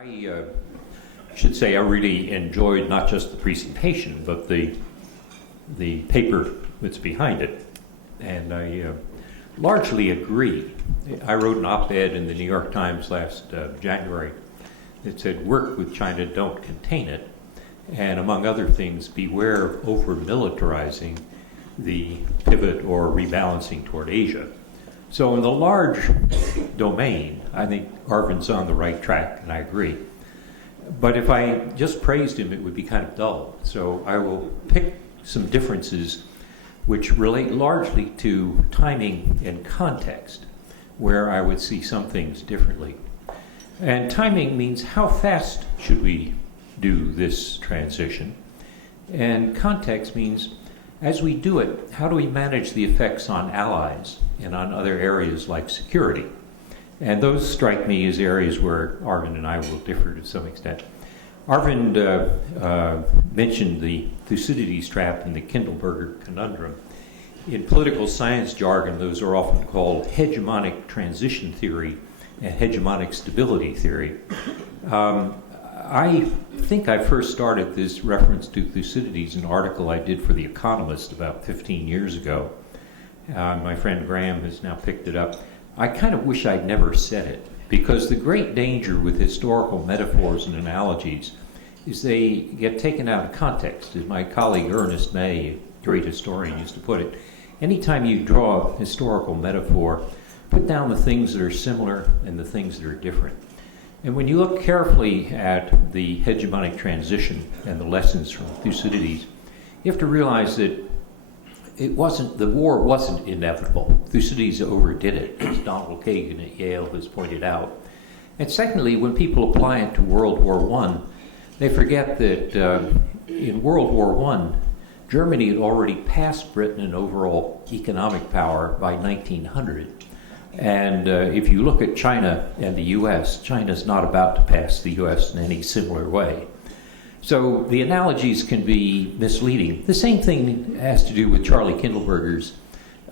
I should say I really enjoyed not just the presentation, but the paper that's behind it. And I largely agree. I wrote an op-ed in the New York Times last January that said, "Work with China, don't contain it." And among other things, beware of over-militarizing the pivot or rebalancing toward Asia. So in the large domain, I think Arvind's on the right track, and I agree. But if I just praised him, it would be kind of dull. So I will pick some differences which relate largely to timing and context, where I would see some things differently. And timing means how fast should we do this transition? And context means, as we do it, how do we manage the effects on allies and on other areas like security? And those strike me as areas where Arvind and I will differ to some extent. Arvind mentioned the Thucydides trap and the Kindleberger conundrum. In political science jargon, those are often called hegemonic transition theory and hegemonic stability theory. I think I first started this reference to Thucydides in an article I did for The Economist about 15 years ago. My friend Graham has now picked it up. I kind of wish I'd never said it, because the great danger with historical metaphors and analogies is they get taken out of context. As my colleague Ernest May, a great historian, used to put it, anytime you draw a historical metaphor, put down the things that are similar and the things that are different. And when you look carefully at the hegemonic transition and the lessons from Thucydides, you have to realize that the war wasn't inevitable. Thucydides overdid it, as Donald Kagan at Yale has pointed out. And secondly, when people apply it to World War I, they forget that in World War I, Germany had already passed Britain in overall economic power by 1900. And if you look at China and the U.S., China's not about to pass the U.S. in any similar way. So the analogies can be misleading. The same thing has to do with Charlie Kindleberger's,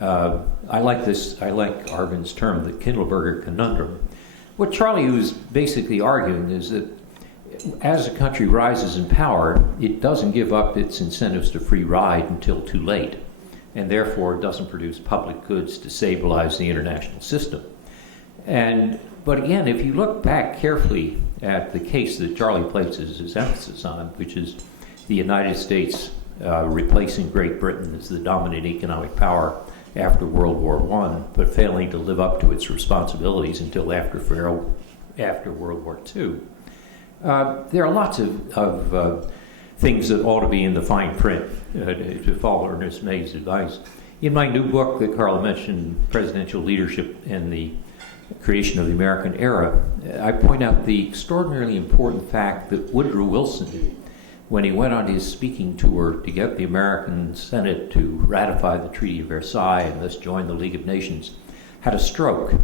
I like Arvind's term, the Kindleberger conundrum. What Charlie was basically arguing is that as a country rises in power, it doesn't give up its incentives to free ride until too late, and therefore doesn't produce public goods to stabilize the international system. But again, if you look back carefully at the case that Charlie places his emphasis on, which is the United States replacing Great Britain as the dominant economic power after World War I, but failing to live up to its responsibilities until after World War II, there are lots of things that ought to be in the fine print, to follow Ernest May's advice. In my new book that Carla mentioned, Presidential Leadership and the Creation of the American Era, I point out the extraordinarily important fact that Woodrow Wilson, when he went on his speaking tour to get the American Senate to ratify the Treaty of Versailles and thus join the League of Nations, had a stroke.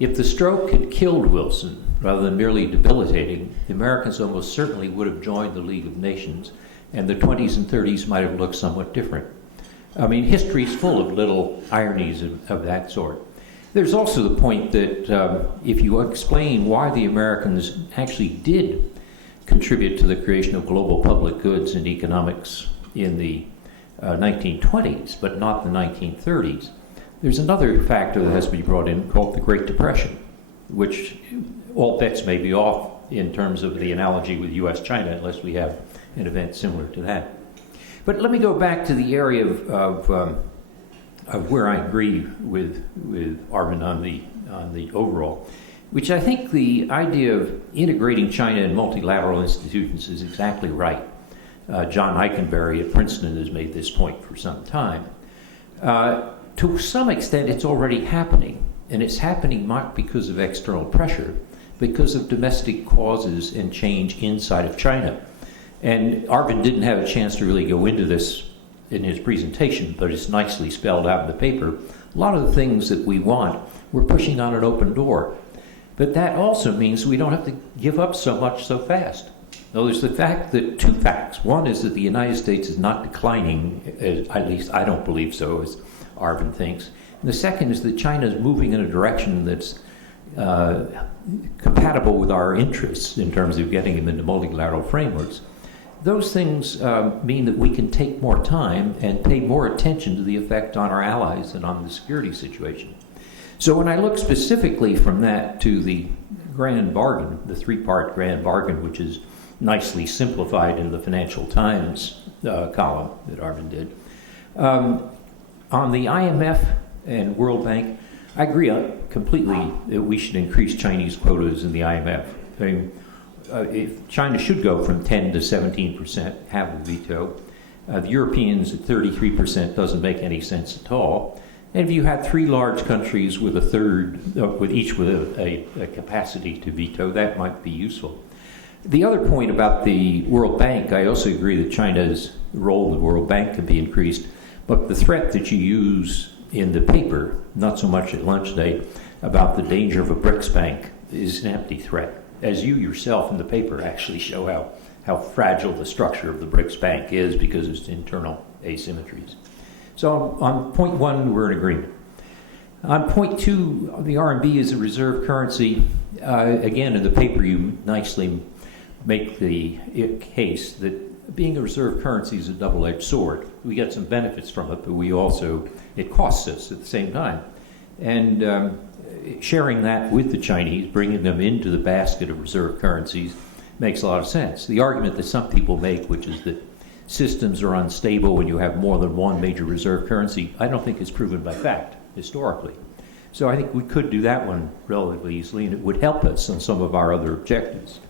If the stroke had killed Wilson, rather than merely debilitating, the Americans almost certainly would have joined the League of Nations, and the 20s and 30s might have looked somewhat different. I mean, history is full of little ironies of that sort. There's also the point that if you explain why the Americans actually did contribute to the creation of global public goods and economics in the 1920s, but not the 1930s, there's another factor that has to be brought in called the Great Depression, which all bets may be off in terms of the analogy with U.S.-China, unless we have an event similar to that. But let me go back to the area of where I agree with Arvind on the overall, which I think the idea of integrating China in multilateral institutions is exactly right. John Eikenberry at Princeton has made this point for some time. To some extent, it's already happening, and it's happening not because of external pressure, because of domestic causes and change inside of China. And Arvind didn't have a chance to really go into this in his presentation, but it's nicely spelled out in the paper. A lot of the things that we want, we're pushing on an open door. But that also means we don't have to give up so much so fast. Now, there's the fact that two facts. One is that the United States is not declining, at least I don't believe so, as Arvind thinks. And the second is that China is moving in a direction that's compatible with our interests in terms of getting them into multilateral frameworks. Those things mean that we can take more time and pay more attention to the effect on our allies and on the security situation. So when I look specifically from that to the grand bargain, the three-part grand bargain, which is nicely simplified in the Financial Times column that Arvind did, on the IMF and World Bank, I agree completely that we should increase Chinese quotas in the IMF. I mean, if China should go from 10 to 17%, have a veto. The Europeans at 33% doesn't make any sense at all. And if you had three large countries with a third, with each with a capacity to veto, that might be useful. The other point about the World Bank, I also agree that China's role in the World Bank can be increased, but the threat that you use in the paper, not so much at lunch day, about the danger of a BRICS bank is an empty threat, as you yourself in the paper actually show how fragile the structure of the BRICS bank is because of its internal asymmetries. So on point one, we're in agreement. On point two, the RMB is a reserve currency. Again, in the paper, you nicely make the case that being a reserve currency is a double-edged sword. We get some benefits from it, but it costs us at the same time. And sharing that with the Chinese, bringing them into the basket of reserve currencies, makes a lot of sense. The argument that some people make, which is that systems are unstable when you have more than one major reserve currency, I don't think is proven by fact, historically. So I think we could do that one relatively easily, and it would help us on some of our other objectives.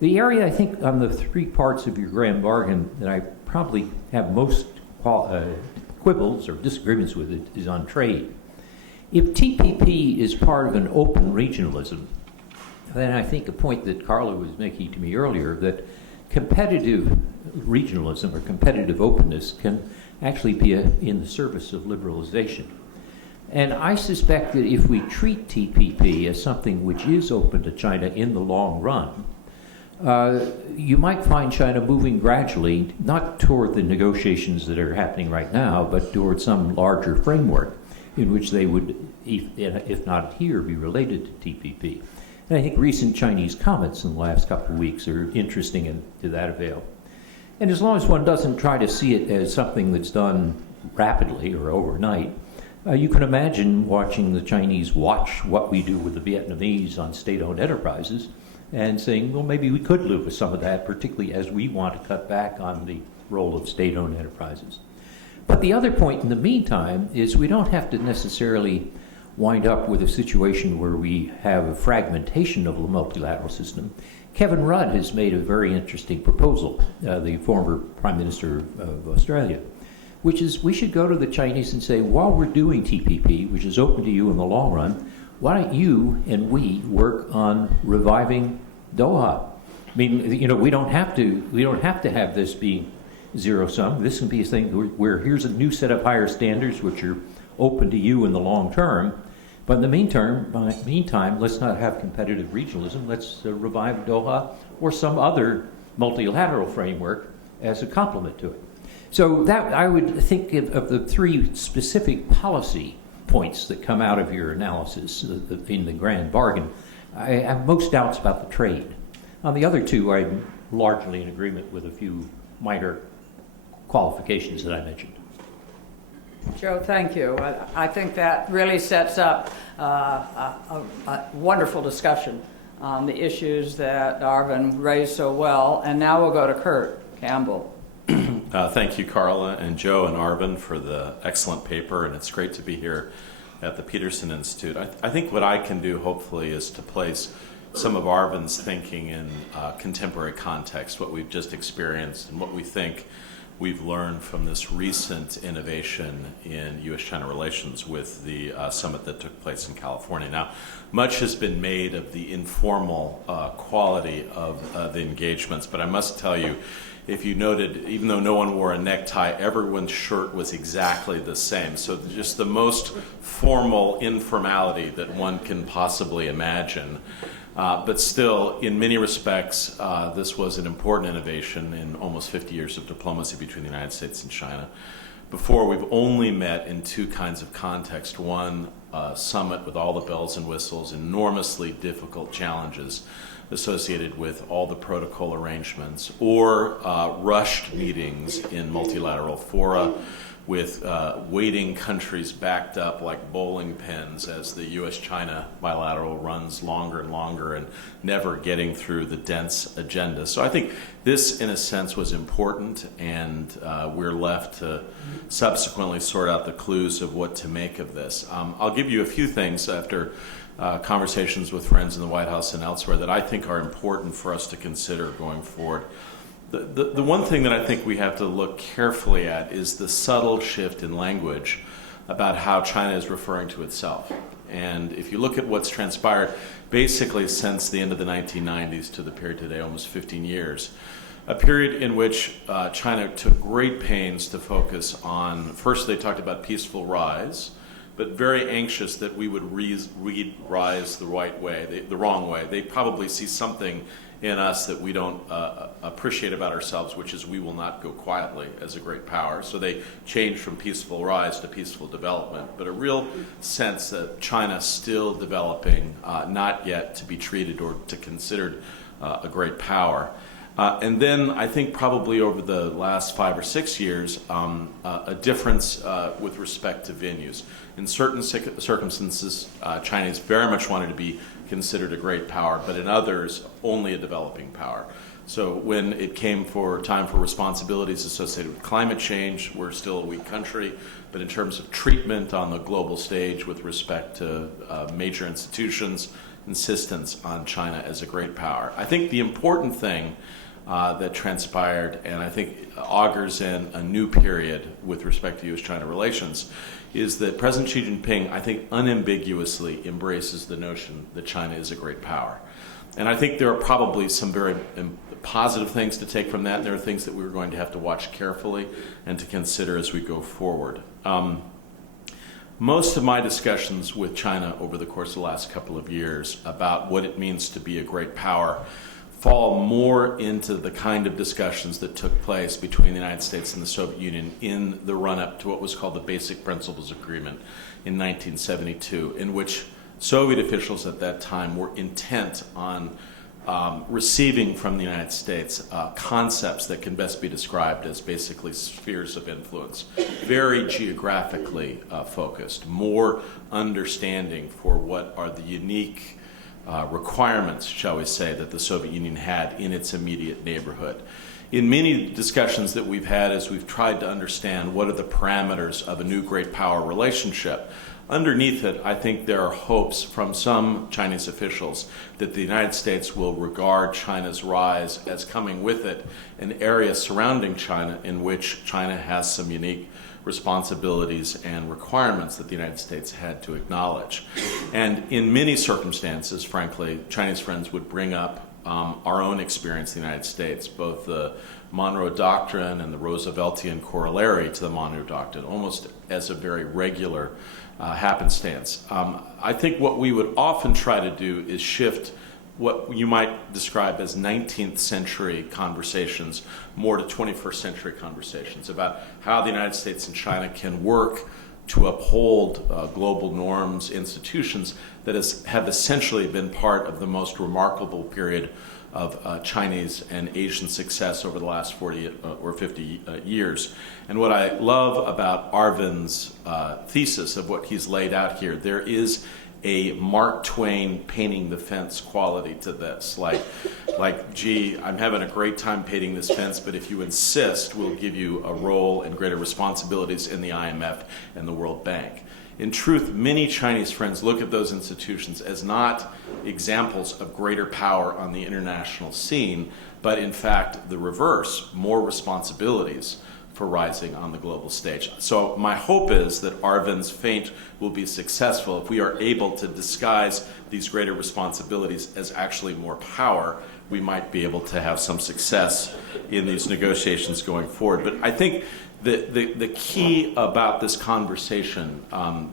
The area, I think, on the three parts of your grand bargain that I probably have most quibbles or disagreements with it is on trade. If TPP is part of an open regionalism, then I think a point that Carla was making to me earlier, that competitive regionalism or competitive openness can actually be in the service of liberalization. And I suspect that if we treat TPP as something which is open to China in the long run, you might find China moving gradually, not toward the negotiations that are happening right now, but toward some larger framework in which they would, if not here, be related to TPP. And I think recent Chinese comments in the last couple of weeks are interesting and to that avail. And as long as one doesn't try to see it as something that's done rapidly or overnight, you can imagine watching the Chinese watch what we do with the Vietnamese on state-owned enterprises and saying, well, maybe we could live with some of that, particularly as we want to cut back on the role of state-owned enterprises. But the other point in the meantime is we don't have to necessarily wind up with a situation where we have a fragmentation of the multilateral system. Kevin Rudd has made a very interesting proposal, the former Prime Minister of Australia, which is we should go to the Chinese and say, while we're doing TPP, which is open to you in the long run, why don't you and we work on reviving Doha? I mean, we don't have to have this be zero sum. This can be a thing where here's a new set of higher standards which are open to you in the long term. But in the meantime, let's not have competitive regionalism. Let's revive Doha or some other multilateral framework as a complement to it. So that I would think of the three specific policy points that come out of your analysis in the grand bargain. I have most doubts about the trade. On the other two, I'm largely in agreement with a few minor qualifications that I mentioned. Joe, thank you. I think that really sets up a wonderful discussion on the issues that Arvind raised so well. And now we'll go to Kurt Campbell. Thank you, Carla and Joe and Arvind, for the excellent paper, and it's great to be here at the Peterson Institute. I think what I can do, hopefully, is to place some of Arvind's thinking in contemporary context, what we've just experienced and what we think we've learned from this recent innovation in U.S.-China relations with the summit that took place in California. Now, much has been made of the informal quality of the engagements, but I must tell you, if you noted, even though no one wore a necktie, everyone's shirt was exactly the same. So just the most formal informality that one can possibly imagine. But still, in many respects, this was an important innovation in almost 50 years of diplomacy between the United States and China. Before, we've only met in two kinds of context. One, summit with all the bells and whistles, enormously difficult challenges associated with all the protocol arrangements, or rushed meetings in multilateral fora with waiting countries backed up like bowling pins as the U.S.-China bilateral runs longer and longer and never getting through the dense agenda. So I think this, in a sense, was important, and we're left to subsequently sort out the clues of what to make of this. I'll give you a few things after conversations with friends in the White House and elsewhere that I think are important for us to consider going forward. The one thing that I think we have to look carefully at is the subtle shift in language about how China is referring to itself. And if you look at what's transpired basically since the end of the 1990s to the period today, almost 15 years, a period in which China took great pains to focus on, first they talked about peaceful rise, but very anxious that we would read rise the right way, the wrong way. They probably see something in us that we don't appreciate about ourselves, which is we will not go quietly as a great power. So they changed from peaceful rise to peaceful development, but a real sense that China's still developing, not yet to be treated or to considered a great power. And then I think probably over the last 5 or 6 years, a difference with respect to venues. In certain circumstances, Chinese very much wanted to be considered a great power, but in others, only a developing power. So when it came for time for responsibilities associated with climate change, we're still a weak country, but in terms of treatment on the global stage with respect to major institutions, insistence on China as a great power. I think the important thing that transpired, and I think augurs in a new period with respect to U.S.-China relations, is that President Xi Jinping, I think, unambiguously embraces the notion that China is a great power. And I think there are probably some very positive things to take from that, and there are things that we're going to have to watch carefully and to consider as we go forward. Most of my discussions with China over the course of the last couple of years about what it means to be a great power fall more into the kind of discussions that took place between the United States and the Soviet Union in the run-up to what was called the Basic Principles Agreement in 1972, in which Soviet officials at that time were intent on receiving from the United States concepts that can best be described as basically spheres of influence, very geographically focused, more understanding for what are the unique requirements, shall we say, that the Soviet Union had in its immediate neighborhood. In many discussions that we've had as we've tried to understand what are the parameters of a new great power relationship, underneath it, I think there are hopes from some Chinese officials that the United States will regard China's rise as coming with it an area surrounding China in which China has some unique responsibilities and requirements that the United States had to acknowledge. And in many circumstances, frankly, Chinese friends would bring up our own experience in the United States, both the Monroe Doctrine and the Rooseveltian corollary to the Monroe Doctrine, almost as a very regular happenstance. I think what we would often try to do is shift what you might describe as 19th century conversations more to 21st century conversations about how the United States and China can work to uphold global norms, institutions that have essentially been part of the most remarkable period of Chinese and Asian success over the last 40 or 50 years. And what I love about Arvind's thesis of what he's laid out here, there is a Mark Twain painting the fence quality to this. Like, gee, I'm having a great time painting this fence, but if you insist, we'll give you a role and greater responsibilities in the IMF and the World Bank. In truth, many Chinese friends look at those institutions as not examples of greater power on the international scene, but in fact the reverse, more responsibilities for rising on the global stage. So my hope is that Arvind's feint will be successful if we are able to disguise these greater responsibilities as actually more power. We might be able to have some success in these negotiations going forward. But I think the key about this conversation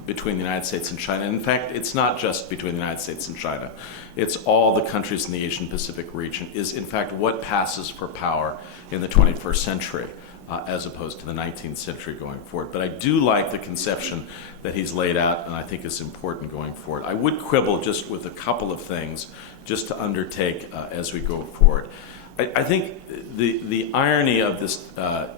between the United States and China, in fact, it's not just between the United States and China, it's all the countries in the Asian Pacific region, is in fact what passes for power in the 21st century. as opposed to the 19th century going forward. But I do like the conception that he's laid out, and I think is important going forward. I would quibble just with a couple of things just to undertake as we go forward. I think the irony of this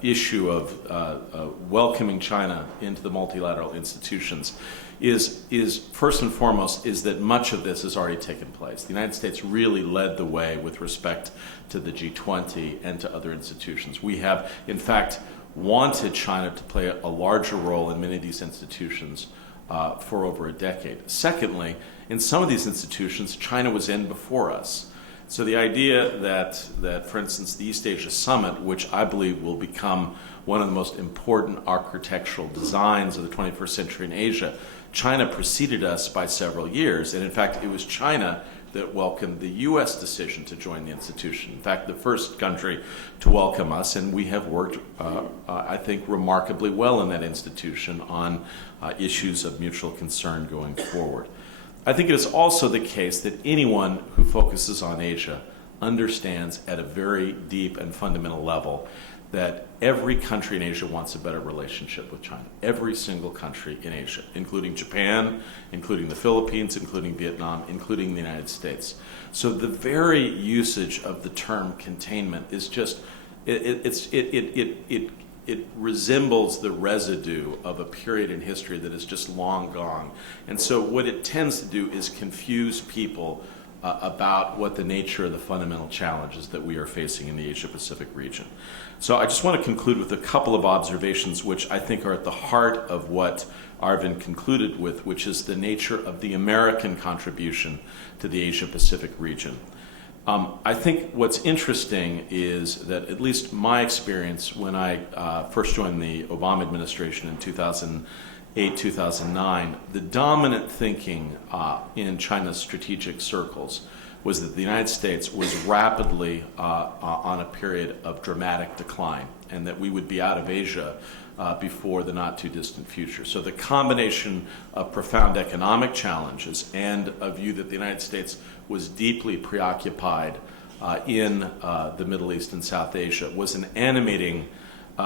issue of welcoming China into the multilateral institutions is first and foremost is that much of this has already taken place. The United States really led the way with respect to the G20 and to other institutions. We have, in fact, wanted China to play a larger role in many of these institutions for over a decade. Secondly, in some of these institutions, China was in before us. So the idea that, for instance, the East Asia Summit, which I believe will become one of the most important architectural designs of the 21st century in Asia, China preceded us by several years. And in fact, it was China that welcomed the U.S. decision to join the institution. In fact, the first country to welcome us, and we have worked, I think, remarkably well in that institution on issues of mutual concern going forward. I think it is also the case that anyone who focuses on Asia understands at a very deep and fundamental level that every country in Asia wants a better relationship with China. Every single country in Asia, including Japan, including the Philippines, including Vietnam, including the United States. So the very usage of the term containment is just, it resembles the residue of a period in history that is just long gone. And so what it tends to do is confuse people about what the nature of the fundamental challenges that we are facing in the Asia-Pacific region. So I just want to conclude with a couple of observations which I think are at the heart of what Arvind concluded with, which is the nature of the American contribution to the Asia-Pacific region. I think what's interesting is that at least my experience when I first joined the Obama administration in 2008, 2009, the dominant thinking in China's strategic circles was that the United States was rapidly on a period of dramatic decline and that we would be out of Asia before the not too distant future. So the combination of profound economic challenges and a view that the United States was deeply preoccupied in the Middle East and South Asia was an animating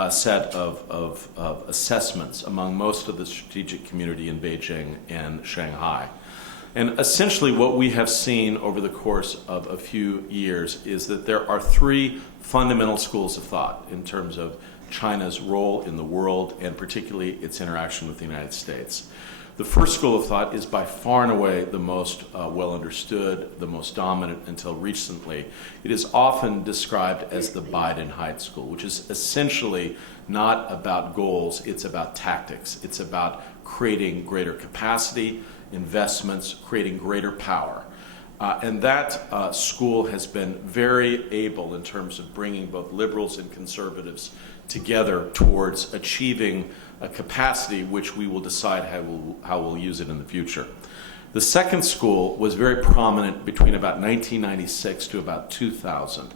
set of assessments among most of the strategic community in Beijing and Shanghai. And essentially what we have seen over the course of a few years is that there are three fundamental schools of thought in terms of China's role in the world and particularly its interaction with the United States. The first school of thought is by far and away the most well understood, the most dominant until recently. It is often described as the Biden-Hyde school, which is essentially not about goals, it's about tactics. It's about creating greater capacity, investments, creating greater power. And that school has been very able in terms of bringing both liberals and conservatives together towards achieving a capacity which we will decide how we'll use it in the future. The second school was very prominent between about 1996 to about 2000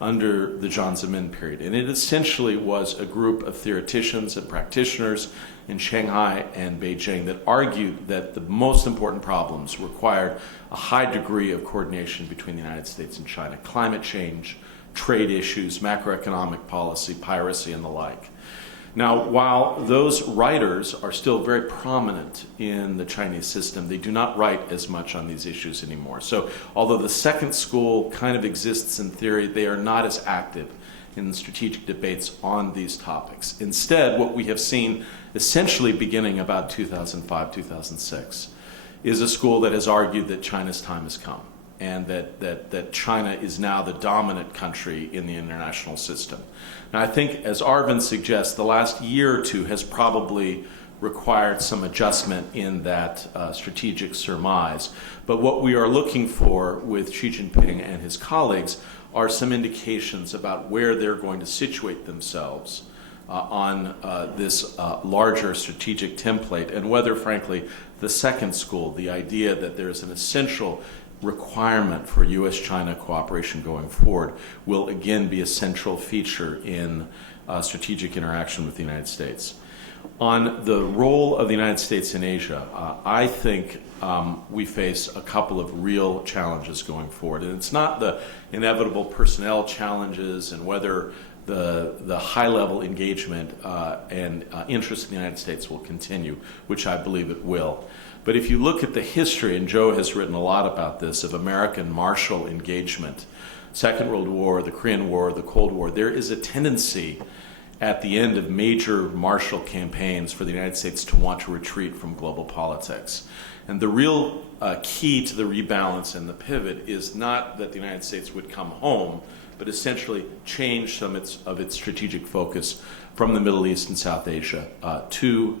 under the Jiang Zemin period. And it essentially was a group of theoreticians and practitioners in Shanghai and Beijing that argued that the most important problems required a high degree of coordination between the United States and China: climate change, trade issues, macroeconomic policy, piracy, and the like. Now, while those writers are still very prominent in the Chinese system, they do not write as much on these issues anymore. So although the second school kind of exists in theory, they are not as active in strategic debates on these topics. Instead, what we have seen essentially beginning about 2005, 2006 is a school that has argued that China's time has come and that China is now the dominant country in the international system. Now, I think, as Arvind suggests, the last year or two has probably required some adjustment in that strategic surmise. But what we are looking for with Xi Jinping and his colleagues are some indications about where they're going to situate themselves on this larger strategic template, and whether, frankly, the second school, the idea that there is an essential requirement for U.S.-China cooperation going forward, will again be a central feature in strategic interaction with the United States. On the role of the United States in Asia, I think we face a couple of real challenges going forward. And it's not the inevitable personnel challenges and whether the high-level engagement and interest in the United States will continue, which I believe it will. But if you look at the history, and Joe has written a lot about this, of American martial engagement, Second World War, the Korean War, the Cold War, there is a tendency at the end of major martial campaigns for the United States to want to retreat from global politics. And the real key to the rebalance and the pivot is not that the United States would come home, but essentially change some of its strategic focus from the Middle East and South Asia to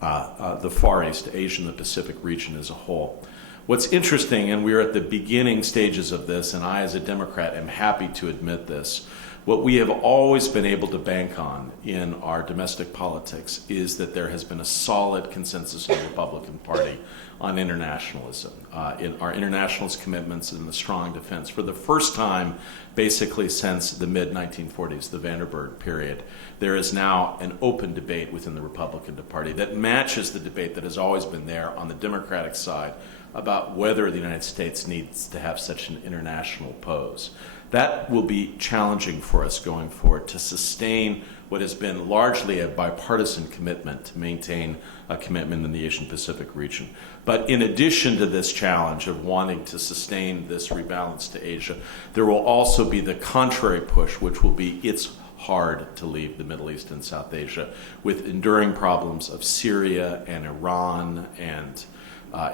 the Far East, Asia and the Pacific region as a whole. What's interesting, and we're at the beginning stages of this, and I as a Democrat am happy to admit this, what we have always been able to bank on in our domestic politics is that there has been a solid consensus in the Republican Party on internationalism, in our internationalist commitments and the strong defense. For the first time, basically since the mid-1940s, the Vanderbilt period, there is now an open debate within the Republican Party that matches the debate that has always been there on the Democratic side about whether the United States needs to have such an international pose. That will be challenging for us going forward to sustain what has been largely a bipartisan commitment to maintain a commitment in the Asian Pacific region. But in addition to this challenge of wanting to sustain this rebalance to Asia, there will also be the contrary push, which will be it's hard to leave the Middle East and South Asia with enduring problems of Syria and Iran and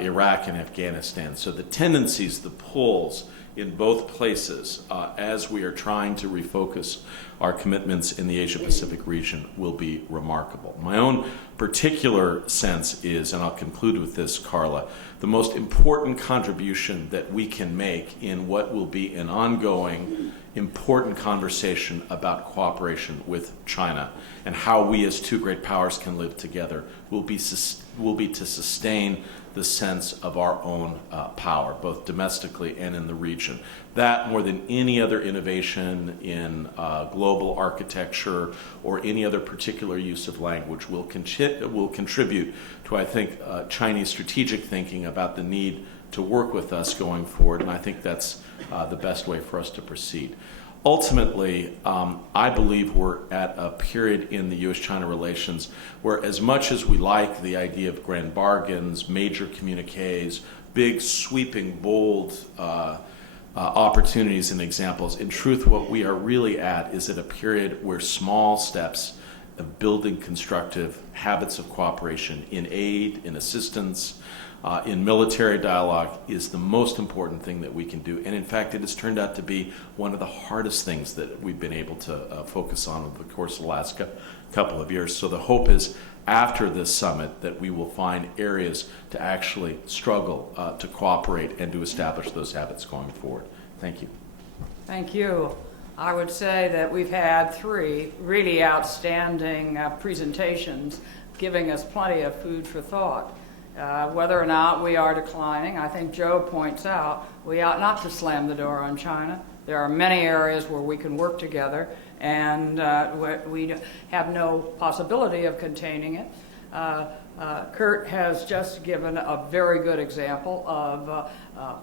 Iraq and Afghanistan. So the tendencies, the pulls in both places as we are trying to refocus our commitments in the Asia-Pacific region will be remarkable. My own particular sense is, and I'll conclude with this, Carla, the most important contribution that we can make in what will be an ongoing important conversation about cooperation with China and how we as two great powers can live together will be to sustain the sense of our own power, both domestically and in the region. That, more than any other innovation in global architecture or any other particular use of language, will contribute to, I think, Chinese strategic thinking about the need to work with us going forward, and I think that's the best way for us to proceed. Ultimately, I believe we're at a period in the U.S.-China relations where, as much as we like the idea of grand bargains, major communiques, big, sweeping, bold opportunities and examples, in truth, what we are really at is at a period where small steps of building constructive habits of cooperation in aid, in assistance, in military dialogue is the most important thing that we can do. And in fact, it has turned out to be one of the hardest things that we've been able to focus on over the course of the last couple of years. So the hope is after this summit that we will find areas to actually struggle to cooperate and to establish those habits going forward. Thank you. Thank you. I would say that we've had 3 really outstanding presentations giving us plenty of food for thought. Whether or not we are declining, I think Joe points out, we ought not to slam the door on China. There are many areas where we can work together, and we have no possibility of containing it. Kurt has just given a very good example of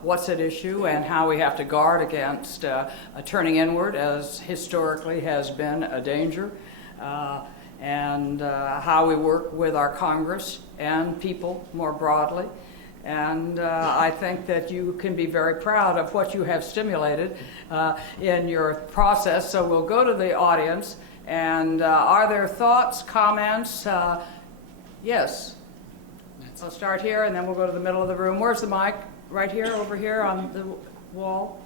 what's at issue and how we have to guard against turning inward, as historically has been a danger. And how we work with our Congress and people more broadly. And I think that you can be very proud of what you have stimulated in your process. So we'll go to the audience. And are there thoughts, comments? Yes. I'll start here, and then we'll go to the middle of the room. Where's the mic? Right here, over here on the wall.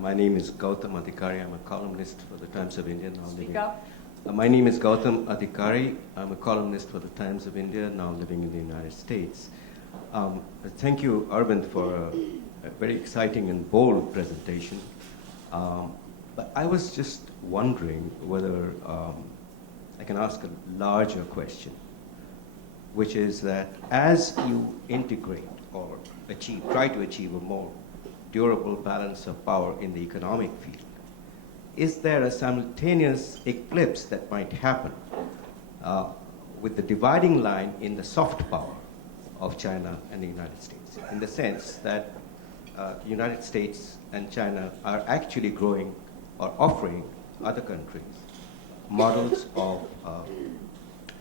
My name is Gautam Adhikari. I'm a columnist for the Times of India. Now Speak up. My name is Gautam Adhikari. I'm a columnist for the Times of India, now living in the United States. Thank you, Arvind, for a very exciting and bold presentation. But I was just wondering whether I can ask a larger question, which is that as you integrate or try to achieve a more durable balance of power in the economic field, is there a simultaneous eclipse that might happen with the dividing line in the soft power of China and the United States, in the sense that United States and China are actually growing or offering other countries models of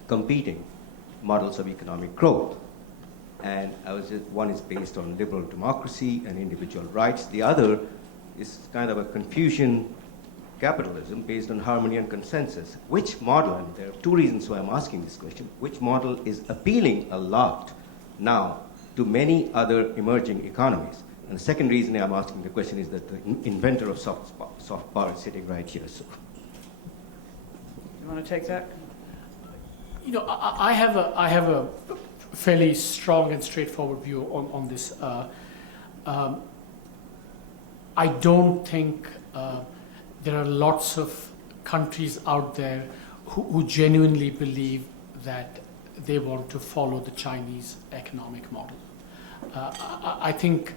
competing models of economic growth. And one is based on liberal democracy and individual rights. The other is kind of a Confucian capitalism based on harmony and consensus. Which model, and there are two reasons why I'm asking this question, which model is appealing a lot now to many other emerging economies? And the second reason I'm asking the question is that the inventor of soft power is sitting right here. So. You want to take that? You know, I have a fairly strong and straightforward view on this. I don't think there are lots of countries out there who genuinely believe that they want to follow the Chinese economic model. I think,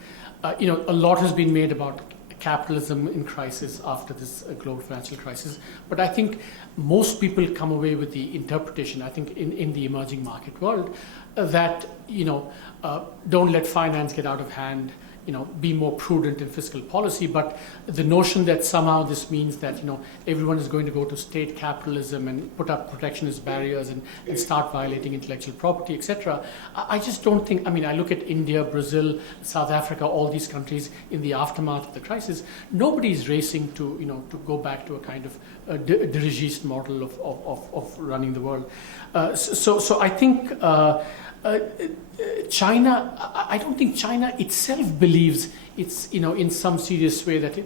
you know, a lot has been made about capitalism in crisis after this global financial crisis, but I think most people come away with the interpretation, I think in the emerging market world, that, you know, don't let finance get out of hand, you know, be more prudent in fiscal policy, but the notion that somehow this means that, you know, everyone is going to go to state capitalism and put up protectionist barriers and start violating intellectual property, etc. I just don't think, I mean, I look at India, Brazil, South Africa, all these countries in the aftermath of the crisis, nobody is racing to, you know, to go back to a kind of dirigiste model of running the world. So I think China, I don't think China itself believes it's, you know, in some serious way that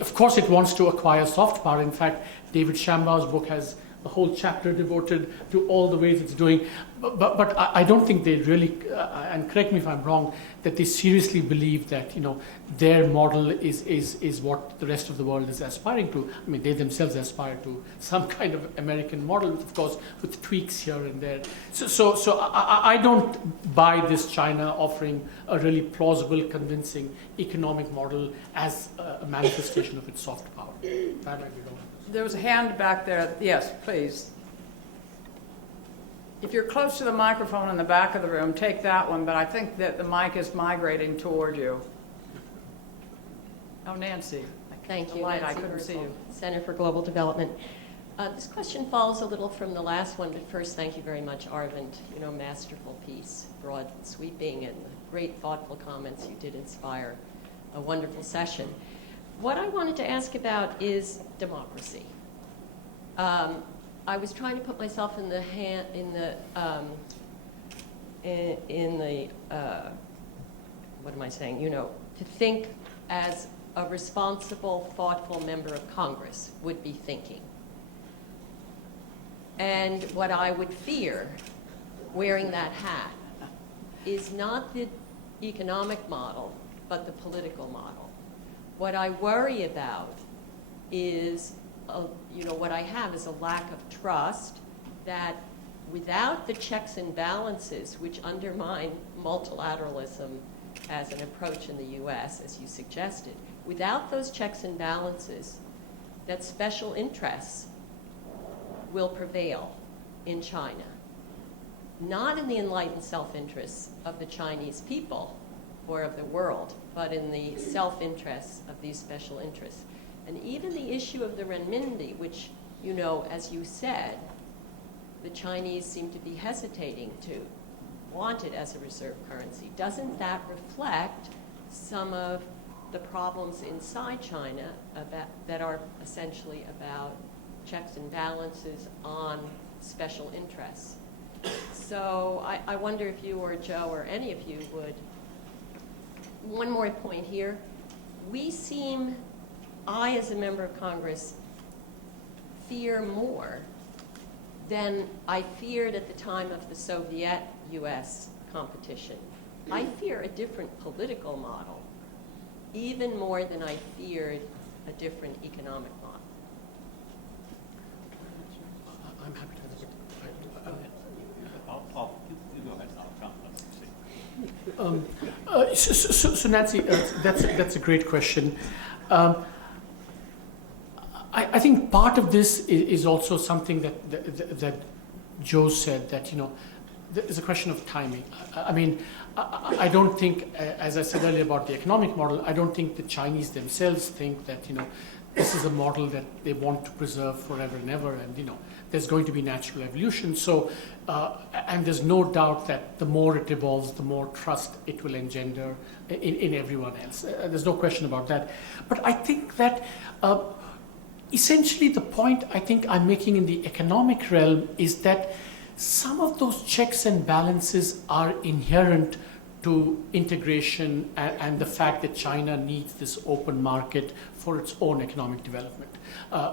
of course it wants to acquire soft power. In fact, David Shambao's book has a whole chapter devoted to all the ways it's doing. But I don't think they really, and correct me if I'm wrong, that they seriously believe that, you know, their model is what the rest of the world is aspiring to. I mean, they themselves aspire to some kind of American model, of course, with tweaks here and there. So I don't buy this China offering a really plausible, convincing economic model as a manifestation of its soft power. That might be wrong. There was a hand back there. Yes, please. If you're close to the microphone in the back of the room, take that one, but I think that the mic is migrating toward you. Oh, Nancy. Thank The you, light, I Nancy couldn't see Herzl, you. Center for Global Development. This question follows a little from the last one, but first, thank you very much, Arvind. You know, masterful piece, broad and sweeping, and great thoughtful comments. You did inspire a wonderful session. What I wanted to ask about is democracy. I was trying to put myself in the what am I saying? You know, to think as a responsible, thoughtful member of Congress would be thinking. And what I would fear, wearing that hat, is not the economic model, but the political model. What I worry about is, you know, what I have is a lack of trust that without the checks and balances which undermine multilateralism as an approach in the U.S., as you suggested, without those checks and balances, that special interests will prevail in China. Not in the enlightened self-interests of the Chinese people or of the world, but in the self-interests of these special interests. And even the issue of the renminbi, which, you know, as you said, the Chinese seem to be hesitating to want it as a reserve currency. Doesn't that reflect some of the problems inside China that are essentially about checks and balances on special interests? So I wonder if you or Joe or any of you would. One more point here. I as a member of Congress fear more than I feared at the time of the Soviet-US competition. I fear a different political model, even more than I feared a different economic model. I'm happy to. You go ahead. So Nancy, that's a great question. I think part of this is also something that Joe said, that, you know, it's a question of timing. I mean, I don't think, as I said earlier about the economic model, I don't think the Chinese themselves think that, this is a model that they want to preserve forever and ever, and, there's going to be natural evolution. So, and there's no doubt that the more it evolves, the more trust it will engender in everyone else. There's no question about that. But I think that essentially the point I think I'm making in the economic realm is that some of those checks and balances are inherent to integration and the fact that China needs this open market for its own economic development.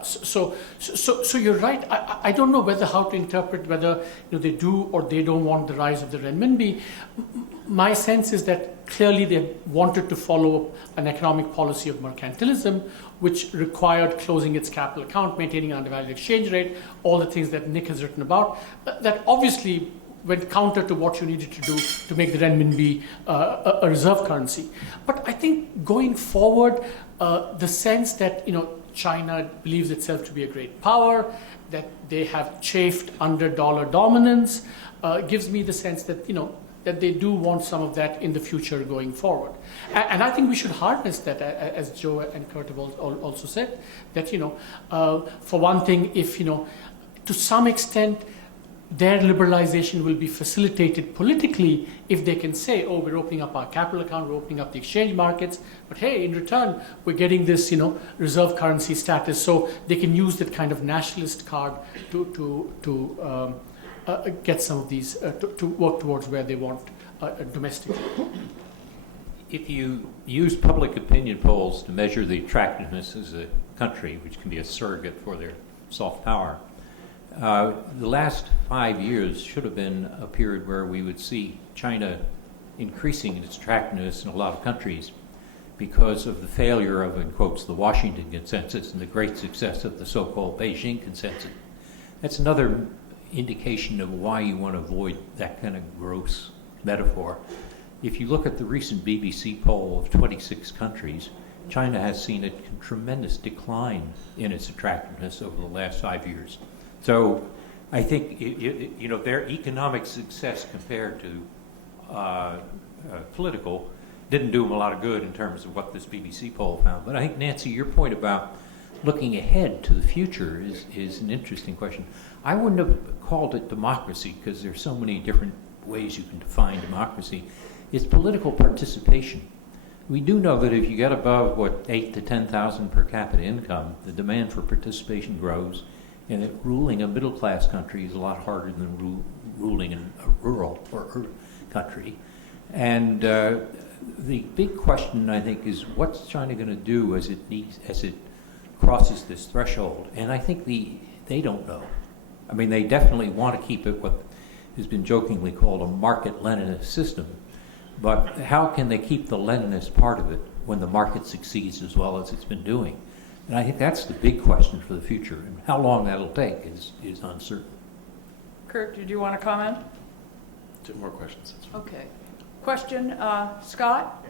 So you're right. I don't know how to interpret whether they do or they don't want the rise of the renminbi. My sense is that clearly they wanted to follow an economic policy of mercantilism, which required closing its capital account, maintaining an undervalued exchange rate, all the things that Nick has written about. That obviously went counter to what you needed to do to make the renminbi a reserve currency. But I think going forward, the sense that China believes itself to be a great power, that they have chafed under dollar dominance, gives me the sense that that they do want some of that in the future going forward. And I think we should harness that, as Joe and Kurt have also said, that for one thing, if to some extent their liberalization will be facilitated politically if they can say, oh, we're opening up our capital account, we're opening up the exchange markets, but hey, in return, we're getting this, reserve currency status, so they can use that kind of nationalist card to get some of these, to work towards where they want domestically. If you use public opinion polls to measure the attractiveness as a country, which can be a surrogate for their soft power, the last 5 years should have been a period where we would see China increasing in its attractiveness in a lot of countries because of the failure of, in quotes, the Washington Consensus and the great success of the so-called Beijing Consensus. That's another indication of why you want to avoid that kind of gross metaphor. If you look at the recent BBC poll of 26 countries, China has seen a tremendous decline in its attractiveness over the last 5 years. So I think their economic success compared to political didn't do them a lot of good in terms of what this BBC poll found. But I think, Nancy, your point about looking ahead to the future is an interesting question. I wouldn't have called it democracy because there's so many different ways you can define democracy. It's political participation. We do know that if you get above, 8 to 10,000 per capita income, the demand for participation grows, and that ruling a middle-class country is a lot harder than ruling in a rural or urban country. And the big question, I think, is what's China going to do as it crosses this threshold? And I think they don't know. I mean, they definitely want to keep it what has been jokingly called a market-Leninist system. But how can they keep the Leninist part of it when the market succeeds as well as it's been doing? And I think that's the big question for the future. And how long that'll take is uncertain. Kurt, did you want to comment? Two more questions. Okay. Question, Scott?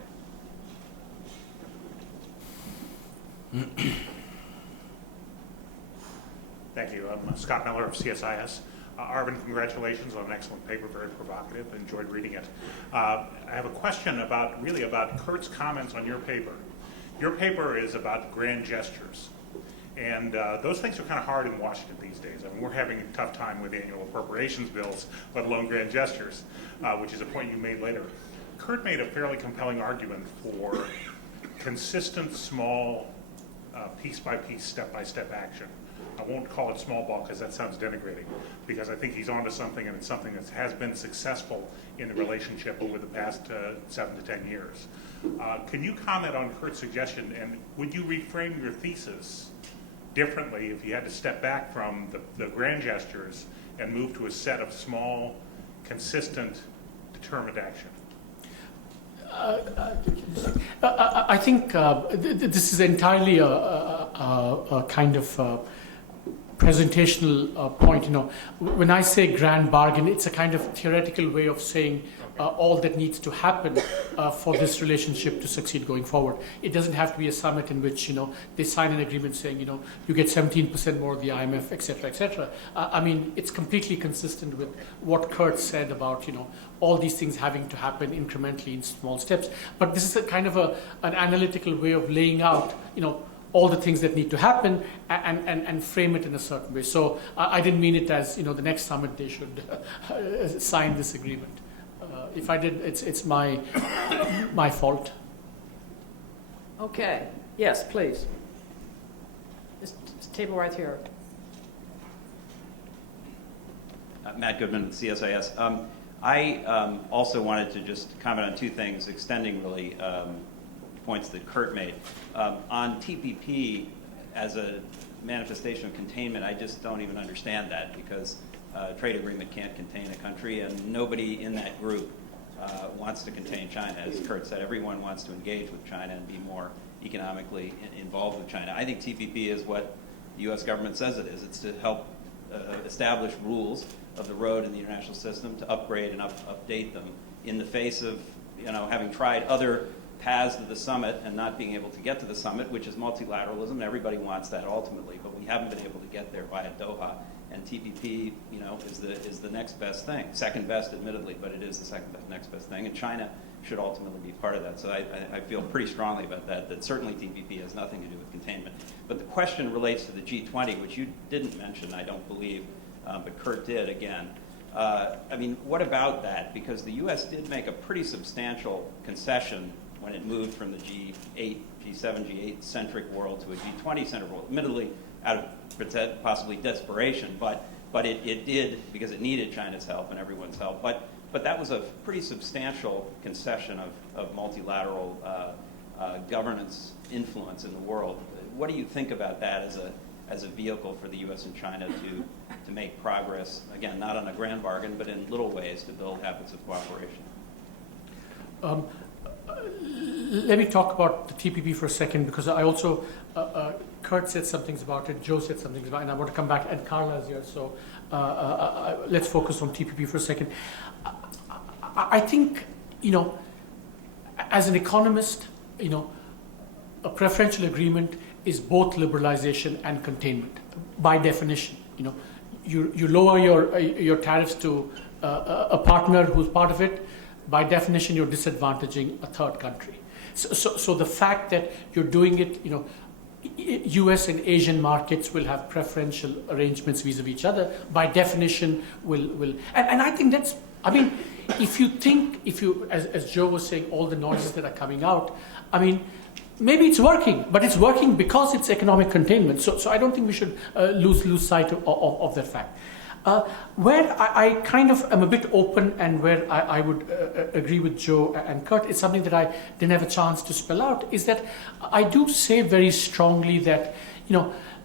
Thank you. I'm Scott Miller of CSIS. Arvind, congratulations on an excellent paper, very provocative. Enjoyed reading it. I have a question about Kurt's comments on your paper. Your paper is about grand gestures, and those things are kind of hard in Washington these days. I mean, we're having a tough time with annual appropriations bills, let alone grand gestures, which is a point you made later. Kurt made a fairly compelling argument for consistent, small, piece-by-piece, step-by-step action. I won't call it small ball because that sounds denigrating, because I think he's onto something, and it's something that has been successful in the relationship over the past 7 to 10 years. Can you comment on Kurt's suggestion, and would you reframe your thesis differently if you had to step back from the grand gestures and move to a set of small, consistent, determined action? I think this is entirely a kind of presentational point. When I say grand bargain, it's a kind of theoretical way of saying all that needs to happen for this relationship to succeed going forward. It doesn't have to be a summit in which they sign an agreement saying you get 17% more of the IMF, etc., etc. I mean, it's completely consistent with what Kurt said about all these things having to happen incrementally in small steps. But this is a kind of an analytical way of laying out all the things that need to happen and frame it in a certain way. So I didn't mean it as the next summit they should sign this agreement. If I did, it's my fault. Okay, yes, please. This table right here. Matt Goodman with CSIS. I also wanted to just comment on two things, extending really points that Kurt made. On TPP as a manifestation of containment, I just don't even understand that, because a trade agreement can't contain a country, and nobody in that group wants to contain China. As Kurt said, everyone wants to engage with China and be more economically involved with China. I think TPP is what the U.S. government says it is. It's to help establish rules of the road in the international system, to upgrade and update them in the face of having tried other paths to the summit and not being able to get to the summit, which is multilateralism. Everybody wants that ultimately, but we haven't been able to get there via Doha. And TPP, is the next best thing. Second best, admittedly, but it is the second best, next best thing. And China should ultimately be part of that. So I feel pretty strongly about that. That certainly TPP has nothing to do with containment. But the question relates to the G20, which you didn't mention, I don't believe, but Kurt did again. I mean, what about that? Because the U.S. did make a pretty substantial concession when it moved from the G8, G7, G8-centric world to a G20-centric world, admittedly out of possibly desperation, but it did because it needed China's help and everyone's help. But that was a pretty substantial concession of multilateral governance influence in the world. What do you think about that as a vehicle for the U.S. and China to make progress, again, not on a grand bargain, but in little ways to build habits of cooperation? Let me talk about the TPP for a second, because I also, Kurt said some things about it, Joe said some things about it, and I want to come back, and Carla is here, so let's focus on TPP for a second. I think, as an economist, a preferential agreement is both liberalization and containment, by definition. You lower your tariffs to a partner who's part of it. By definition, you're disadvantaging a third country. So the fact that you're doing it, U.S. and Asian markets will have preferential arrangements vis-a-vis each other. By definition, will and I think that's. I mean, if you, as Joe was saying, all the noises that are coming out, I mean, maybe it's working, but it's working because it's economic containment. So I don't think we should lose sight of that fact. Where I kind of am a bit open, and where I would agree with Joe and Kurt, it's something that I didn't have a chance to spell out, is that I do say very strongly that,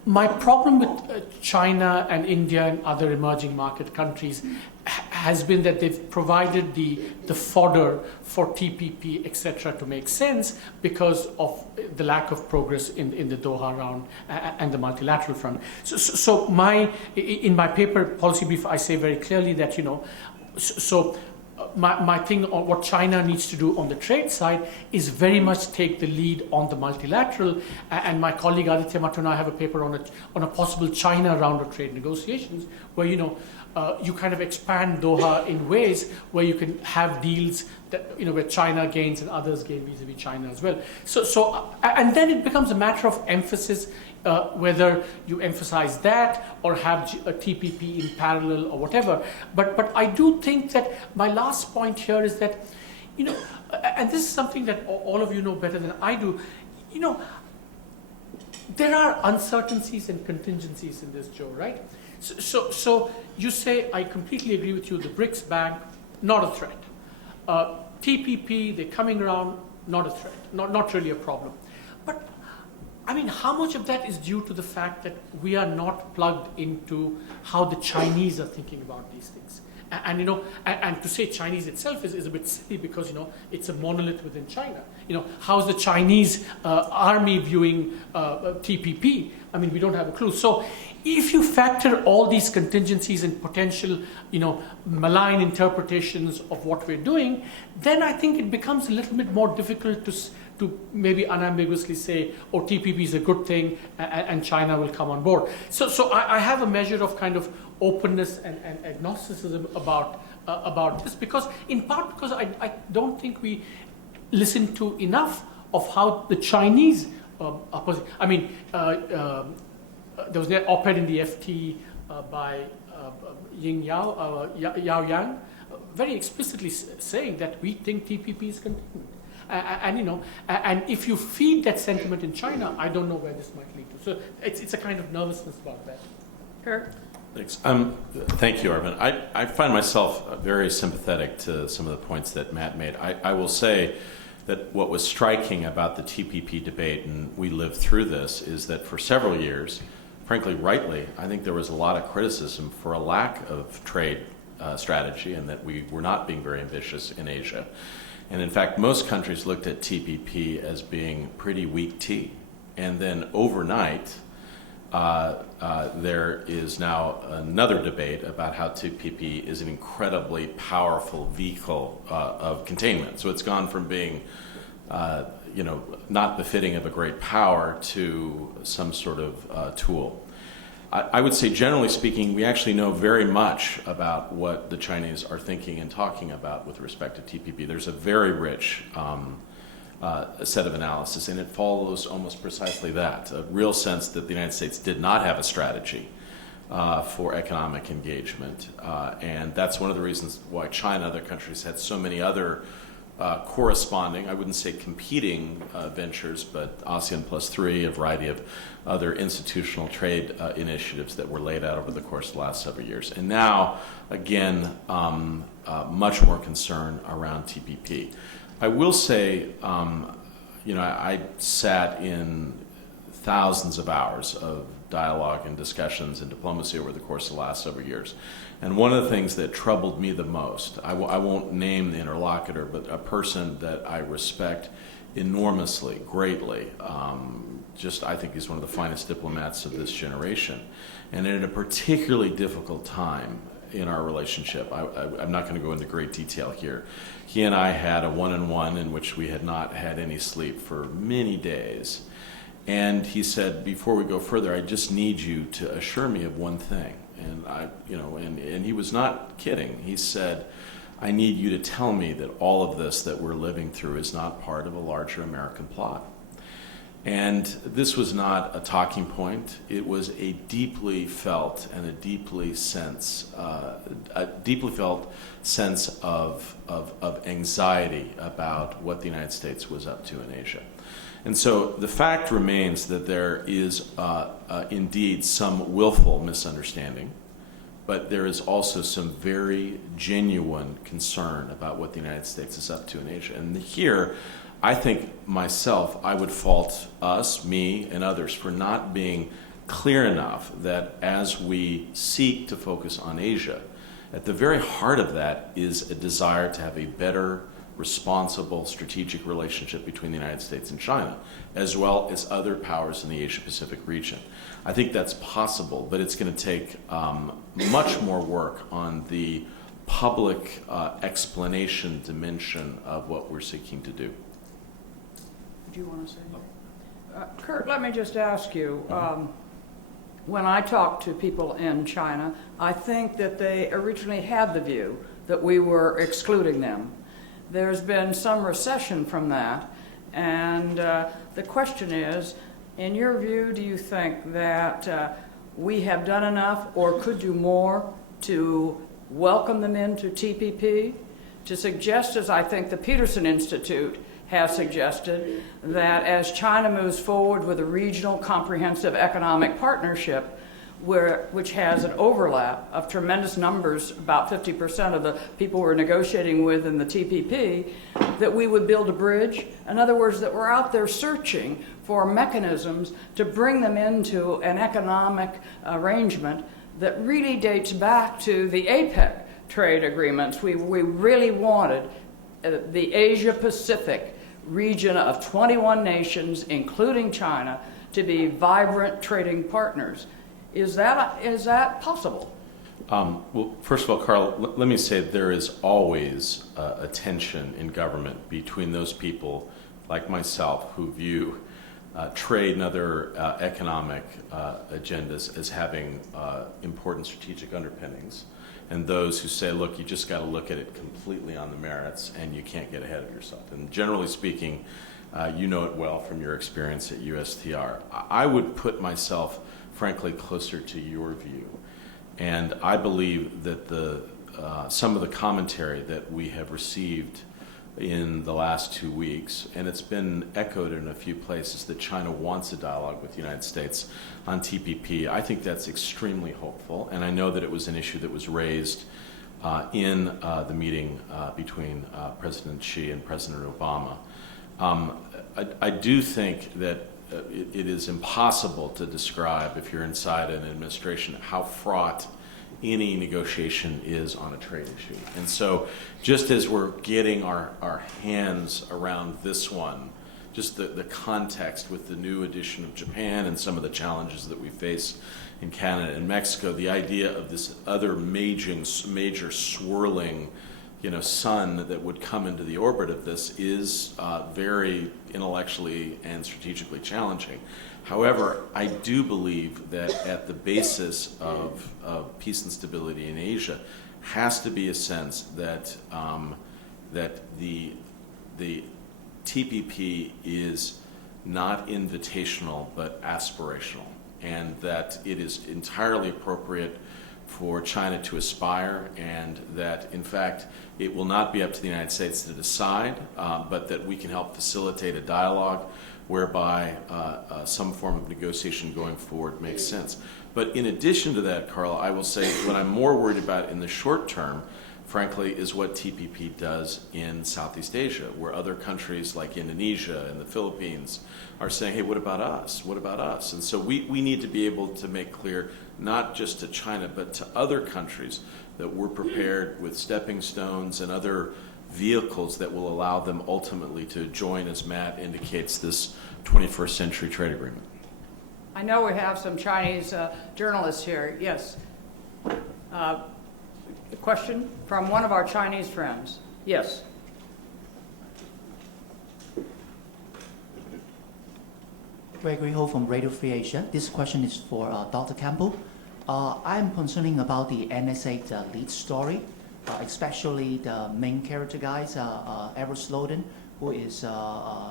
my problem with China and India and other emerging market countries has been that they've provided the fodder for TPP, etc., to make sense because of the lack of progress in the Doha round and the multilateral front. So in my paper policy brief, I say very clearly that my thing on what China needs to do on the trade side is very much take the lead on the multilateral. And my colleague Aditya Mattu and I have a paper on a possible China round of trade negotiations, where you kind of expand Doha in ways where you can have deals that where China gains and others gain vis-a-vis China as well. So and then it becomes a matter of emphasis, whether you emphasize that or have a TPP in parallel or whatever. But I do think that my last point here is that, and this is something that all of you know better than I do, there are uncertainties and contingencies in this, Joe, right? So you say, I completely agree with you, the BRICS Bank, not a threat. TPP, they're coming around, not a threat, not really a problem. But I mean, how much of that is due to the fact that we are not plugged into how the Chinese are thinking about these things? And you know, and to say Chinese itself is a bit silly because, you know, it's a monolith within China. You know, how's the Chinese army viewing TPP? I mean, we don't have a clue. So if you factor all these contingencies and potential, you know, malign interpretations of what we're doing, then I think it becomes a little bit more difficult to maybe unambiguously say, oh, TPP is a good thing and China will come on board. So I have a measure of kind of openness and agnosticism about this, because in part because I don't think we listen to enough of how the Chinese opposition. I mean, there was an op-ed in the FT by Ying Yao Yang, very explicitly saying that we think TPP is containment. And you know, and if you feed that sentiment in China, I don't know where this might lead to. So it's a kind of nervousness about that. Kurt? Thanks. Thank you, Arvind. I find myself very sympathetic to some of the points that Matt made. I will say that what was striking about the TPP debate, and we lived through this, is that for several years, frankly, rightly, I think there was a lot of criticism for a lack of trade strategy and that we were not being very ambitious in Asia. And in fact, most countries looked at TPP as being pretty weak tea. And then overnight, there is now another debate about how TPP is an incredibly powerful vehicle of containment. So it's gone from being, you know, not befitting of a great power to some sort of tool. I would say, generally speaking, we actually know very much about what the Chinese are thinking and talking about with respect to TPP. There's a very rich set of analysis, and it follows almost precisely that, a real sense that the United States did not have a strategy for economic engagement. And that's one of the reasons why China and other countries had so many other corresponding, I wouldn't say competing ventures, but ASEAN +3, a variety of other institutional trade initiatives that were laid out over the course of the last several years. And now, again, much more concern around TPP. I will say, you know, I sat in thousands of hours of dialogue and discussions and diplomacy over the course of the last several years. And one of the things that troubled me the most, I won't name the interlocutor, but a person that I respect enormously, greatly, I think he's one of the finest diplomats of this generation. And at a particularly difficult time in our relationship, I'm not going to go into great detail here, he and I had a one-on-one in which we had not had any sleep for many days. And he said, before we go further, I just need you to assure me of one thing. And he was not kidding. He said, I need you to tell me that all of this that we're living through is not part of a larger American plot. And this was not a talking point. It was a deeply felt and a deeply felt sense of anxiety about what the United States was up to in Asia. And so the fact remains that there is indeed some willful misunderstanding, but there is also some very genuine concern about what the United States is up to in Asia. And here, I think myself, I would fault us, me, and others for not being clear enough that as we seek to focus on Asia, at the very heart of that is a desire to have a better, responsible strategic relationship between the United States and China, as well as other powers in the Asia-Pacific region. I think that's possible, but it's going to take much more work on the public explanation dimension of what we're seeking to do. Do you want to say anything? Kurt, let me just ask you, when I talk to people in China, I think that they originally had the view that we were excluding them. There's been some recession from that, and the question is, in your view, do you think that we have done enough or could do more to welcome them into TPP, to suggest, as I think the Peterson Institute has suggested, that as China moves forward with a regional comprehensive economic partnership, which has an overlap of tremendous numbers, about 50% of the people we're negotiating with in the TPP, that we would build a bridge? In other words, that we're out there searching for mechanisms to bring them into an economic arrangement that really dates back to the APEC trade agreements. We really wanted the Asia-Pacific region of 21 nations, including China, to be vibrant trading partners. Is that possible? Well, first of all, Carl, let me say there is always a tension in government between those people like myself who view trade and other economic agendas as having important strategic underpinnings, and those who say, look, you just got to look at it completely on the merits and you can't get ahead of yourself. And generally speaking, you know it well from your experience at USTR. I would put myself, frankly, closer to your view. And I believe that some of the commentary that we have received in the last 2 weeks, and it's been echoed in a few places, that China wants a dialogue with the United States on TPP. I think that's extremely hopeful, and I know that it was an issue that was raised in the meeting between President Xi and President Obama. I do think that it is impossible to describe, if you're inside an administration, how fraught any negotiation is on a trade issue. And so just as we're getting our hands around this one, just the context with the new addition of Japan and some of the challenges that we face in Canada and Mexico, the idea of this other major swirling sun that would come into the orbit of this is very intellectually and strategically challenging. However, I do believe that at the basis of peace and stability in Asia has to be a sense that the TPP is not invitational but aspirational, and that it is entirely appropriate for China to aspire, and that in fact it will not be up to the United States to decide, but that we can help facilitate a dialogue whereby some form of negotiation going forward makes sense. But in addition to that, Carl, I will say what I'm more worried about in the short term, frankly, is what TPP does in Southeast Asia, where other countries like Indonesia and the Philippines are saying, hey, what about us? What about us? And so we need to be able to make clear, not just to China, but to other countries, that we're prepared with stepping stones and other vehicles that will allow them ultimately to join, as Matt indicates, this 21st century trade agreement. I know we have some Chinese journalists here. Yes. A question from one of our Chinese friends. Yes. Gregory Ho from Radio Free Asia. This question is for Dr. Campbell. I'm concerning about the NSA lead story, especially the main character guys, Edward Snowden, who is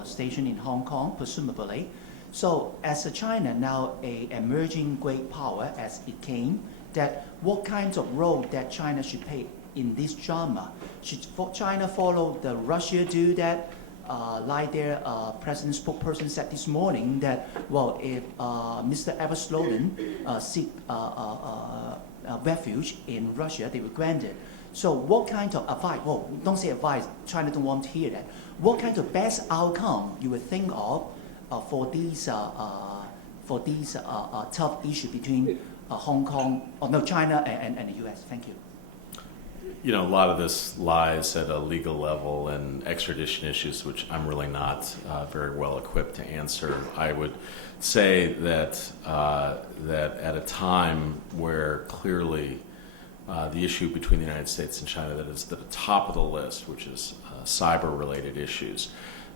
stationed in Hong Kong, presumably. So as a China now a emerging great power as it came, that what kinds of role that China should play in this drama? Should China follow the Russia do that? Like their president spokesperson said this morning that, well, if Mr. Edward Snowden seek refuge in Russia, they will grant it. So what kind of advice, well, don't say advice, China don't want to hear that. What kind of best outcome you would think of for these tough issue between Hong Kong, China and the US? Thank you. A lot of this lies at a legal level and extradition issues, which I'm really not very well equipped to answer. I would say that at a time where clearly the issue between the United States and China that is at the top of the list, which is cyber-related issues,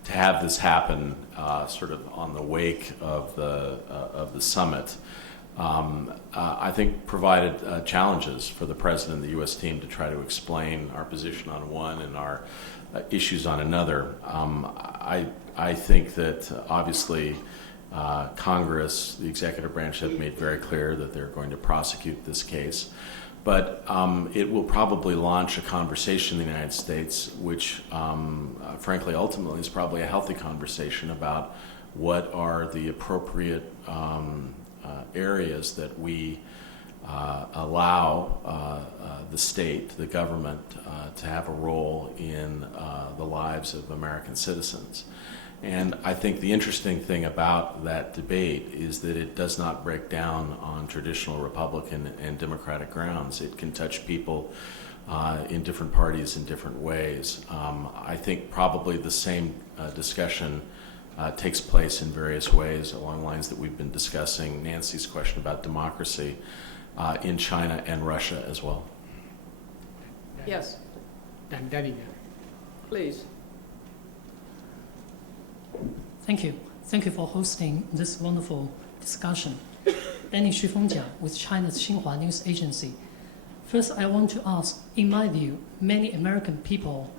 to have this happen sort of on the wake of the summit, I think provided challenges for the President and the U.S. team to try to explain our position on one and our issues on another. I think that obviously Congress, the executive branch, have made very clear that they're going to prosecute this case. But it will probably launch a conversation in the United States, which frankly ultimately is probably a healthy conversation about what are the appropriate areas that we allow the state, the government, to have a role in the lives of American citizens. And I think the interesting thing about that debate is that it does not break down on traditional Republican and Democratic grounds. It can touch people in different parties in different ways. I think probably the same discussion takes place in various ways along lines that we've been discussing. Nancy's question about democracy in China and Russia as well. Yes, And Danny, please. Thank you. Thank you for hosting this wonderful discussion. Danny Xufengjia with China's Xinhua News Agency. First, I want to ask, in my view, many American people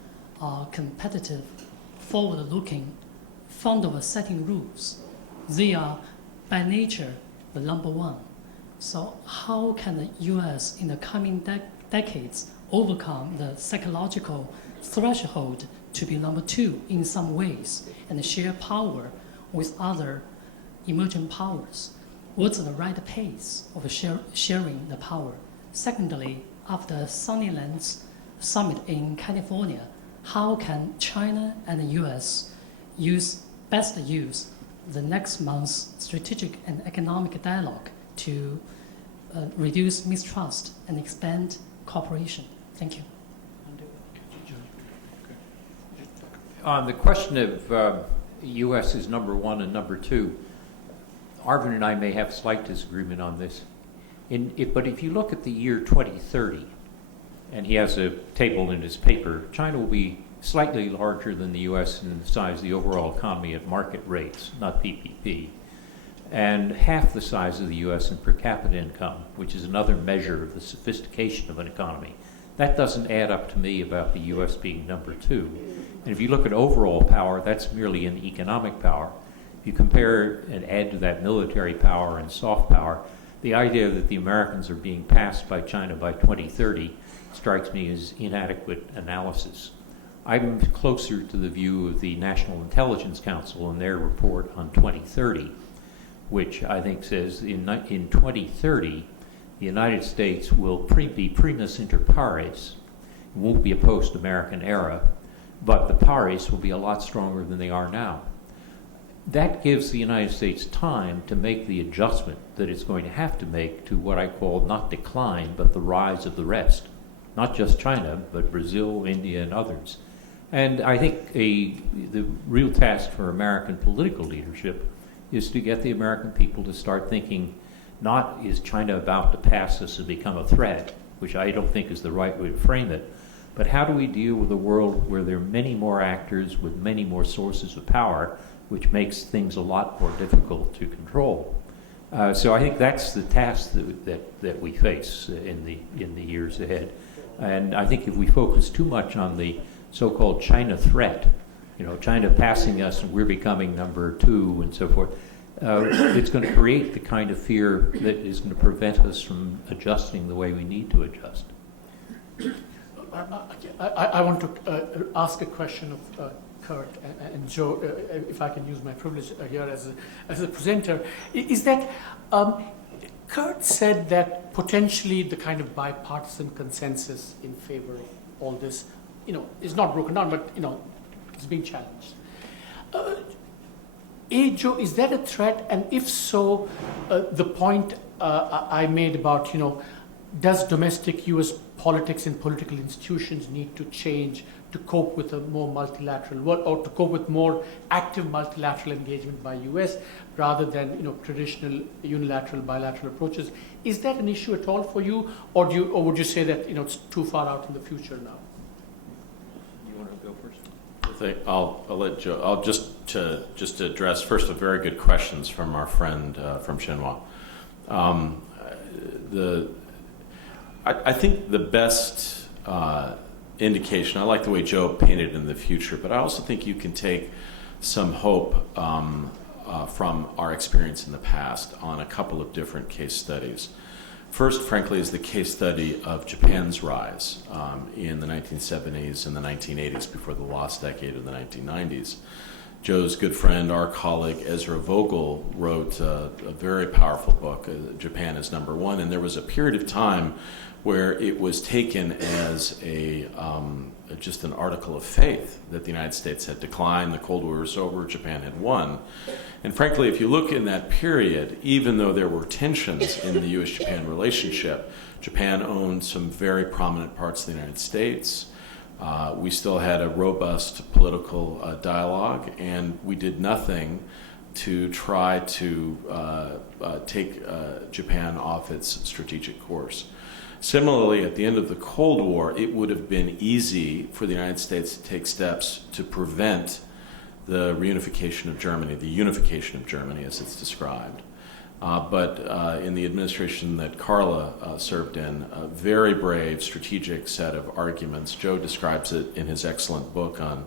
are competitive, forward-looking, fond of setting rules. They are, by nature, the number one. So how can the U.S. in the coming decades overcome the psychological threshold to be number two in some ways and share power with other emerging powers? What's the right pace of sharing the power? Secondly, after Sunnyland's summit in California, how can China and the U.S. best use the next month's strategic and economic dialogue to reduce mistrust and expand cooperation? Thank you. On the question of U.S. is number one and number two, Arvin and I may have slight disagreement on this. But if you look at the year 2030, and he has a table in his paper, China will be slightly larger than the U.S. in the size of the overall economy at market rates, not PPP, and half the size of the U.S. in per capita income, which is another measure of the sophistication of an economy. That doesn't add up to me about the U.S. being number two. And if you look at overall power, that's merely an economic power. If you compare and add to that military power and soft power, the idea that the Americans are being passed by China by 2030 strikes me as inadequate analysis. I'm closer to the view of the National Intelligence Council and their report on 2030, which I think says in 2030, the United States will be primus inter pares. It won't be a post-American era, but the pares will be a lot stronger than they are now. That gives the United States time to make the adjustment that it's going to have to make to what I call not decline, but the rise of the rest. Not just China, but Brazil, India, and others. And I think the real task for American political leadership is to get the American people to start thinking, not is China about to pass us and become a threat, which I don't think is the right way to frame it, but how do we deal with a world where there are many more actors with many more sources of power, which makes things a lot more difficult to control. So I think that's the task that we face in the years ahead. And I think if we focus too much on the so-called China threat, China passing us and we're becoming number two and so forth, it's going to create the kind of fear that is going to prevent us from adjusting the way we need to adjust. I want to ask a question of Kurt and Joe, if I can use my privilege here as a presenter, is that Kurt said that potentially the kind of bipartisan consensus in favor of all this, is not broken down, but it's being challenged. Joe, is that a threat? And if so, the point I made about does domestic U.S. politics and political institutions need to change to cope with a more multilateral world, or to cope with more active multilateral engagement by U.S. rather than traditional unilateral bilateral approaches? Is that an issue at all for you, or would you say that it's too far out in the future now? You want to go first? I'll let Joe. I'll just to address first a very good questions from our friend from Xinhua. I think the best indication, I like the way Joe painted in the future, but I also think you can take some hope from our experience in the past on a couple of different case studies. First, frankly, is the case study of Japan's rise in the 1970s and the 1980s before the lost decade of the 1990s. Joe's good friend, our colleague Ezra Vogel, wrote a very powerful book, Japan is Number One, and there was a period of time where it was taken as just an article of faith that the United States had declined, the Cold War was over, Japan had won. And frankly, if you look in that period, even though there were tensions in the U.S.-Japan relationship, Japan owned some very prominent parts of the United States. We still had a robust political dialogue, and we did nothing to try to take Japan off its strategic course. Similarly, at the end of the Cold War, it would have been easy for the United States to take steps to prevent the reunification of Germany, the unification of Germany as it's described. But in the administration that Carla served in, a very brave strategic set of arguments. Joe describes it in his excellent book on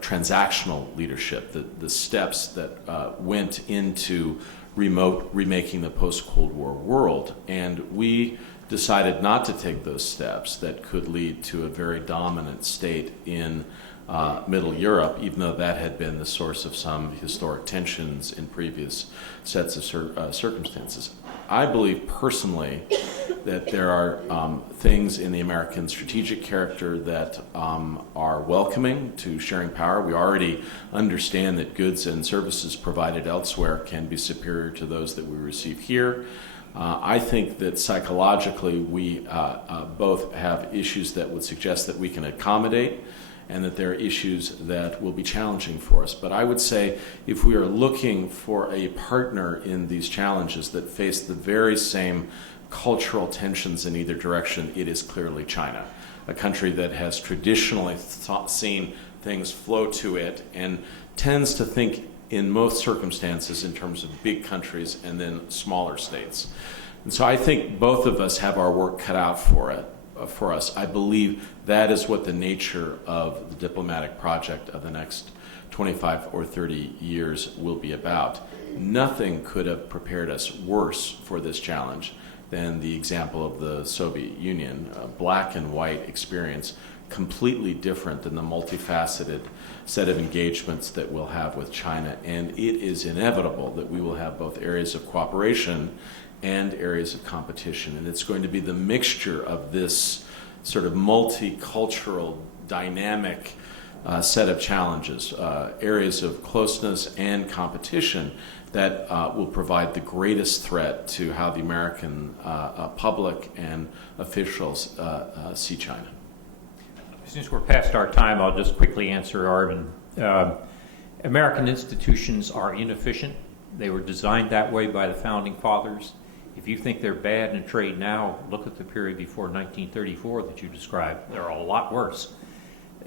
transactional leadership, the steps that went into remaking the post-Cold War world. And we decided not to take those steps that could lead to a very dominant state in Middle Europe, even though that had been the source of some historic tensions in previous sets of circumstances. I believe personally that there are things in the American strategic character that are welcoming to sharing power. We already understand that goods and services provided elsewhere can be superior to those that we receive here. I think that psychologically we both have issues that would suggest that we can accommodate and that there are issues that will be challenging for us. But I would say if we are looking for a partner in these challenges that face the very same cultural tensions in either direction, it is clearly China, a country that has traditionally seen things flow to it and tends to think in most circumstances in terms of big countries and then smaller states. And so I think both of us have our work cut out for us. I believe that is what the nature of the diplomatic project of the next 25 or 30 years will be about. Nothing could have prepared us worse for this challenge than the example of the Soviet Union, a black and white experience, completely different than the multifaceted set of engagements that we'll have with China. And it is inevitable that we will have both areas of cooperation and areas of competition. And it's going to be the mixture of this sort of multicultural, dynamic set of challenges, areas of closeness and competition that will provide the greatest threat to how the American public and officials see China. Since we're past our time, I'll just quickly answer Arvin. American institutions are inefficient. They were designed that way by the Founding Fathers. If you think they're bad in trade now, look at the period before 1934 that you described. They're a lot worse.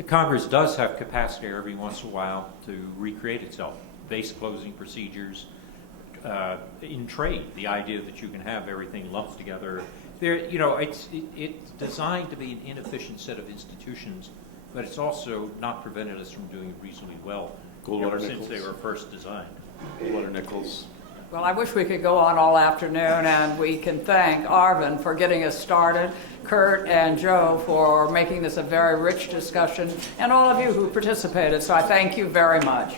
Congress does have capacity every once in a while to recreate itself. Base closing procedures, in trade, the idea that you can have everything lumped together. It's designed to be an inefficient set of institutions, but it's also not prevented us from doing it reasonably well ever since they were first designed. Goldwater Nichols. Well, I wish we could go on all afternoon, and we can thank Arvin for getting us started, Kurt and Joe for making this a very rich discussion, and all of you who participated. So I thank you very much.